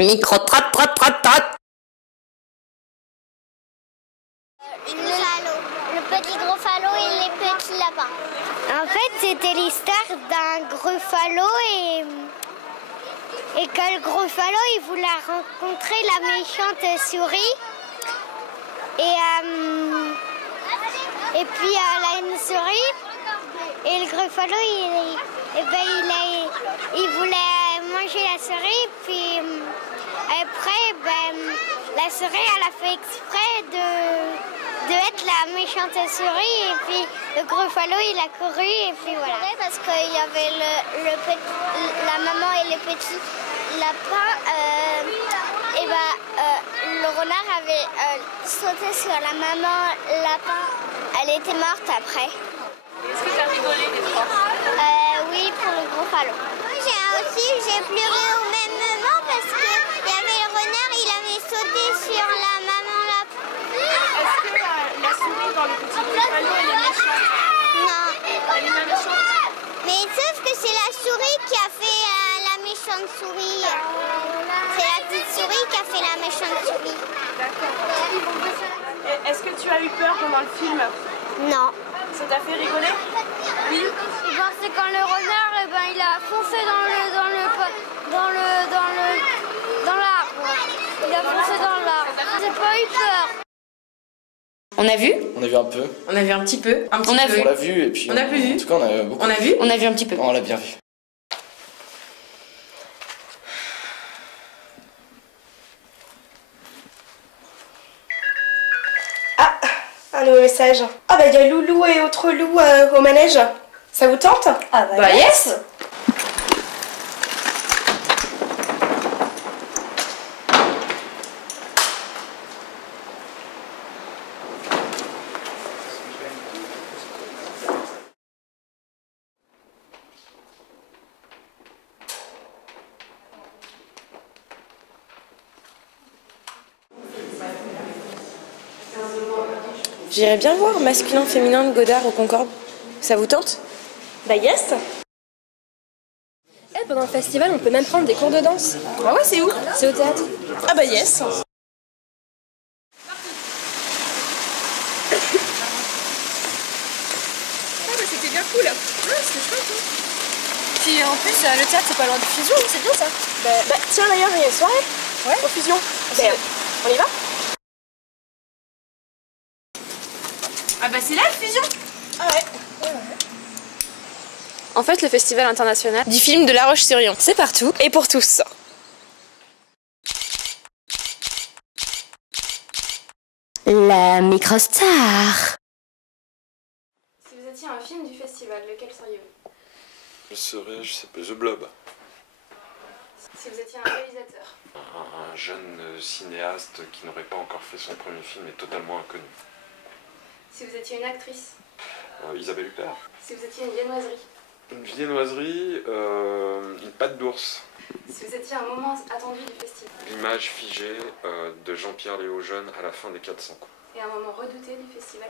Micro trot trot trot trot. Le petit Gruffalo et les petits lapins. En fait, c'était l'histoire d'un Gruffalo et que le Gruffalo, il voulait rencontrer la méchante souris. Et puis, elle a une souris. Et le Gruffalo, il voulait manger la souris. Puis après, la souris, elle a fait exprès de être la méchante souris. Et puis le Gruffalo, il a couru. Et puis voilà. Parce qu'il y avait la maman et les petits lapins. Le renard avait sauté sur la maman lapin. Elle était morte après. Est-ce que tu as rigolé des trois? Oui, pour le Gruffalo. J'ai pleuré au même moment parce qu'il y avait le renard, il avait sauté sur la maman lapin. Est-ce que la souris dans le petit Gruffalo, elle est méchante? Non. Elle est pas méchante? Mais sauf que c'est la souris qui a fait la méchante souris. C'est la petite souris qui a fait la méchante souris. D'accord. Est-ce que tu as eu peur pendant le film? Non. Ça t'a fait rigoler? Oui. C'est quand le renard, il a foncé dans l'arbre. Il a foncé dans l'arbre. J'ai pas eu peur. On a vu? On a vu un peu. On a vu un petit peu. On l'a vu et puis On a plus vu. En tout cas, on a beaucoup. On a vu? On a vu un petit peu. On l'a bien vu. Ah, un nouveau message. Ah bah il y a Loulou et autre loup au manège. Ça vous tente? Ah bah yes. J'irais bien voir masculin-féminin de Godard au Concorde. Ça vous tente? Bah yes. Pendant le festival, on peut même prendre des cours de danse. Ah ouais, c'est où? C'est au théâtre. Ah bah yes. Ah bah c'était bien cool. Ouais, c'était chouette. Puis en plus, le théâtre c'est pas loin de Fusion, c'est bien ça. Bah tiens d'ailleurs, il y a une soirée. Ouais. Au Fusion. On y va? Ah bah c'est là le Fusion? Ah ouais. En fait, le Festival international du film de La Roche-sur-Yon, c'est partout et pour tous. La microstar. Si vous étiez un film du festival, lequel seriez-vous? Je s'appelle The Blob. Si vous étiez un réalisateur. Un jeune cinéaste qui n'aurait pas encore fait son premier film et totalement inconnu. Si vous étiez une actrice. Isabelle Huppert. Si vous étiez une viennoiserie. Une viennoiserie, une pâte d'ours. Si vous étiez un moment attendu du festival. L'image figée de Jean-Pierre Léojeune à la fin des 400 coups. Et un moment redouté du festival.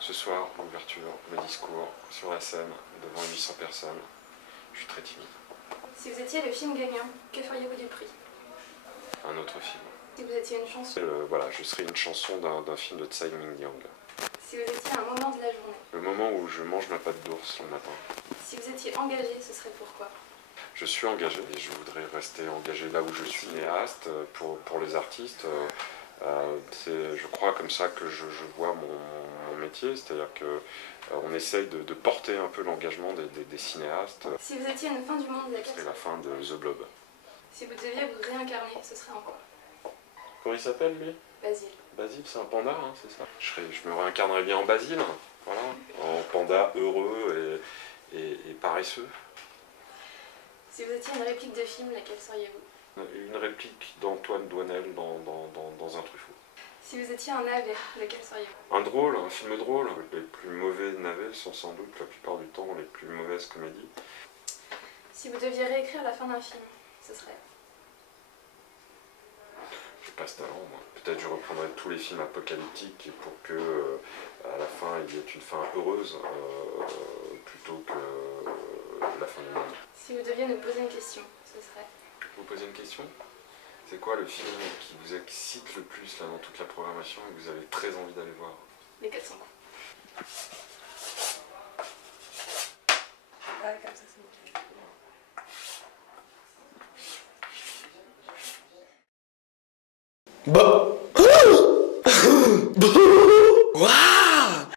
Ce soir, l'ouverture, le discours, sur la scène, devant 800 personnes. Je suis très timide. Si vous étiez le film gagnant, que feriez-vous du prix? Un autre film. Si vous étiez une chanson. Voilà, je serais une chanson d'un film de Tsai Ming-liang. Si vous étiez un moment de la journée. Le moment où je mange ma pâte d'ours le matin. Si vous étiez engagé, ce serait pourquoi? Je suis engagé et je voudrais rester engagé là où je suis cinéaste pour les artistes. C'est, je crois, comme ça que je vois mon métier, c'est-à-dire qu'on essaye de porter un peu l'engagement des cinéastes. Si vous étiez une fin du monde, laquelle? C'est la fin de The Blob. Si vous deviez vous réincarner, ce serait en quoi? Comment il s'appelle lui? Basile. Basile, c'est un panda, hein, c'est ça? Je me réincarnerais bien en Basile, voilà, en panda heureux et paresseux. Si vous étiez une réplique de film, laquelle seriez-vous? Une réplique d'Antoine Doinel dans Un Truffaut. Si vous étiez un navet, lequel seriez-vous? Un drôle, un film drôle. Les plus mauvais navets sont sans doute la plupart du temps les plus mauvaises comédies. Si vous deviez réécrire la fin d'un film, ce serait? J'ai pas ce talent, moi. Peut-être je reprendrais tous les films apocalyptiques pour que à la fin il y ait une fin heureuse plutôt que la fin du monde. Si vous deviez nous poser une question, ce serait? Vous posez une question? C'est quoi le film qui vous excite le plus là, dans toute la programmation et que vous avez très envie d'aller voir? Les 400 coups. Ouais, comme ça, c'est bon. Bah. Waouh!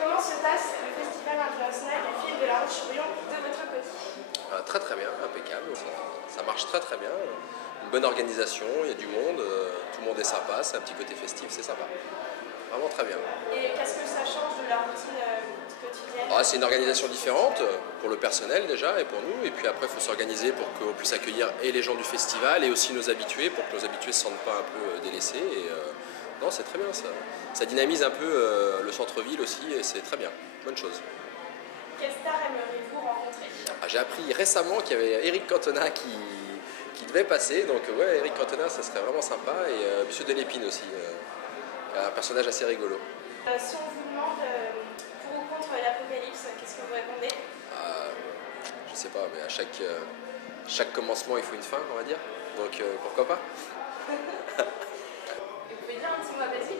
Comment se passe le Festival international du film de La Roche-sur-Yon de votre côté? Très très bien, impeccable, ça marche très très bien, une bonne organisation, il y a du monde, tout le monde est sympa, c'est un petit côté festif, c'est sympa, vraiment très bien. Et qu'est-ce que ça change de la routine quotidienne? C'est une organisation différente pour le personnel déjà et pour nous, et puis après il faut s'organiser pour qu'on puisse accueillir et les gens du festival et aussi nos habitués, pour que nos habitués ne se sentent pas un peu délaissés. Et, non, c'est très bien, ça dynamise un peu le centre-ville aussi et c'est très bien, bonne chose. Quelle star aimeriez-vous rencontrer? J'ai appris récemment qu'il y avait Eric Cantona qui devait passer, donc ouais, Eric Cantona ça serait vraiment sympa, et Monsieur Delépine aussi, un personnage assez rigolo. Si on vous demande pour ou contre l'apocalypse, qu'est-ce que vous répondez? Je sais pas, mais à chaque commencement il faut une fin, on va dire, donc pourquoi pas. Vous pouvez dire un petit mot à Basile?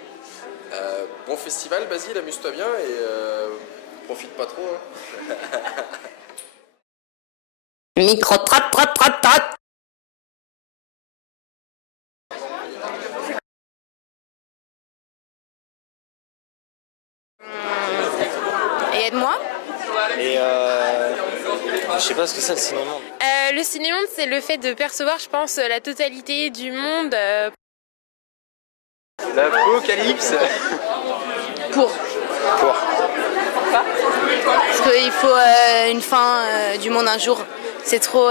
Bon festival Basile, amuse-toi bien et profite pas trop. Hein. Micro trap trap trap trap. Et aide-moi. Et je sais pas ce que c'est le cinémonde. Le cinémonde, c'est le fait de percevoir, je pense, la totalité du monde. L'apocalypse. Pour. Parce qu'il faut une fin du monde un jour. C'est trop.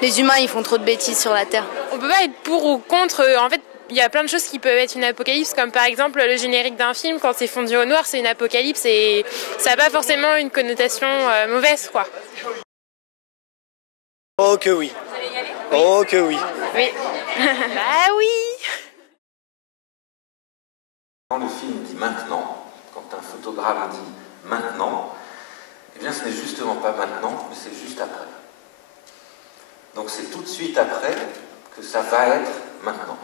Les humains, ils font trop de bêtises sur la Terre. On peut pas être pour ou contre. En fait, il y a plein de choses qui peuvent être une apocalypse, comme par exemple le générique d'un film, quand c'est fondu au noir, c'est une apocalypse et ça n'a pas forcément une connotation mauvaise, quoi. Oh que oui. Vous allez y aller? Oh que oui. Oui. Bah oui. Quand le film dit maintenant, quand un photographe dit maintenant, eh bien ce n'est justement pas maintenant, mais c'est juste après. Donc c'est tout de suite après que ça va être maintenant.